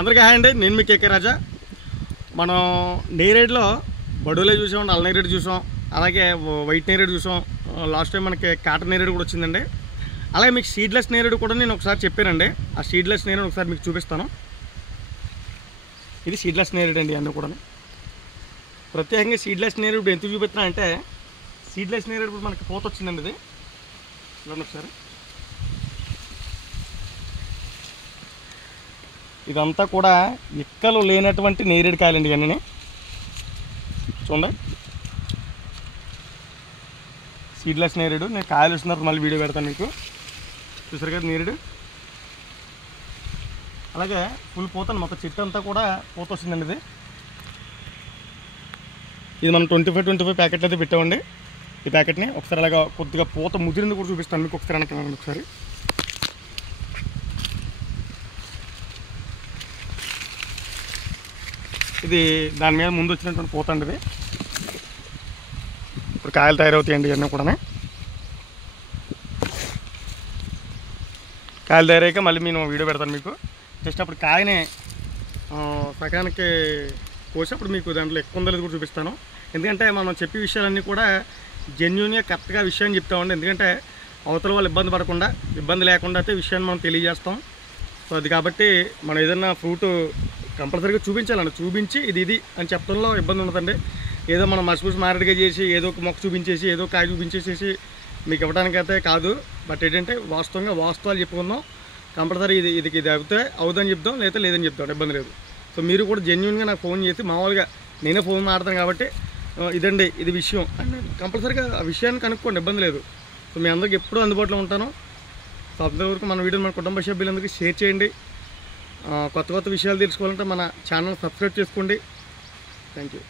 అందరికీ హాయ్ అండి, నేను మీ కేకే రాజా. మనం నేరేడులో బడులే చూసాం, నల్ల నేరేడు చూసాం, అలాగే వైట్ నేరేడు చూసాం. లాస్ట్ టైం మనకి కాటన్ నేరేడు కూడా వచ్చిందండి. అలాగే మీకు సీడ్లెస్ నేరేడు కూడా నేను ఒకసారి చెప్పానండి. ఆ సీడ్లెస్ నేరేడు ఒకసారి మీకు చూపిస్తాను. ఇది సీడ్లెస్ నేరేడు అండి. అన్నీ కూడా ప్రత్యేకంగా సీడ్లెస్ నేరేడు ఇప్పుడు ఎందుకు చూపిస్తున్నా అంటే, సీడ్లెస్ నేరేడు ఇప్పుడు మనకి పూత వచ్చిందండి. ఇది చూడండి ఒకసారి. ఇదంతా కూడా ఎక్కలు లేనటువంటి నేరేడు కాయలండి. ఇవన్నీ చూడండి, సీడ్లెస్ నేరేడు. నేను కాయలు వస్తున్నప్పుడు మళ్ళీ వీడియో పెడతాను మీకు. చూసారు కదా నేరేడు. అలాగే ఫుల్ పూత, మొత్తం చెట్టు అంతా కూడా పూత వస్తుందండి. ఇది మనం 25 ప్యాకెట్ అయితే పెట్టామండి. ఈ ప్యాకెట్ని ఒకసారి అలాగా కొద్దిగా పూత ముదిరింది కూడా చూపిస్తాను మీకు. ఒకసారి అనుకున్నాను ఒకసారి. ఇది దాని మీద ముందు వచ్చినటువంటి పూత అండి. ఇది ఇప్పుడు కాయలు తయారవుతాయండి. ఇవన్నీ కూడా కాయలు తయారయ్యాక మళ్ళీ నేను వీడియో పెడతాను మీకు. జస్ట్ అప్పుడు కాయని సకానికి కోసినప్పుడు మీకు దాంట్లో ఎక్కువ ఉందో కూడా చూపిస్తాను. ఎందుకంటే మనం చెప్పే విషయాలన్నీ కూడా జెన్యూన్గా కరెక్ట్గా విషయాన్ని చెప్తామండి. ఎందుకంటే అవతల వాళ్ళు ఇబ్బంది లేకుండా అయితే విషయాన్ని మనం తెలియజేస్తాం. సో అది కాబట్టి మనం ఏదైనా ఫ్రూట్ కంపల్సరీగా చూపించాలండి. చూపించి ఇది అని చెప్పడంలో ఇబ్బంది ఉండదండి. ఏదో మనం మసిపూసి మారేడుగా చేసి ఏదో ఒక మొక్క చూపించేసి ఏదో కాయ చూపించేసేసి మీకు ఇవ్వడానికైతే కాదు. బట్ ఏంటంటే వాస్తవాలు చెప్పుకుందాం. కంపల్సరీ ఇది అవుదని చెప్దాం, లేదా లేదని చెప్తాం, ఇబ్బంది లేదు. సో మీరు కూడా జెన్యూన్గా నాకు ఫోన్ చేసి, మామూలుగా నేనే ఫోన్ మాట్లాడతాను కాబట్టి ఇదండి ఇది విషయం అని కంపల్సరీగా ఆ విషయాన్ని కనుక్కోండి, ఇబ్బంది లేదు. సో మీ అందరికి ఎప్పుడూ అందుబాటులో ఉంటాను. సో అంతవరకు మన వీడియోని మన కుటుంబ సభ్యులందరికీ షేర్ చేయండి. కొత్త విషయాలు తెలుసుకోవాలంటే మన ఛానల్ సబ్స్క్రైబ్ చేసుకోండి. Thank you.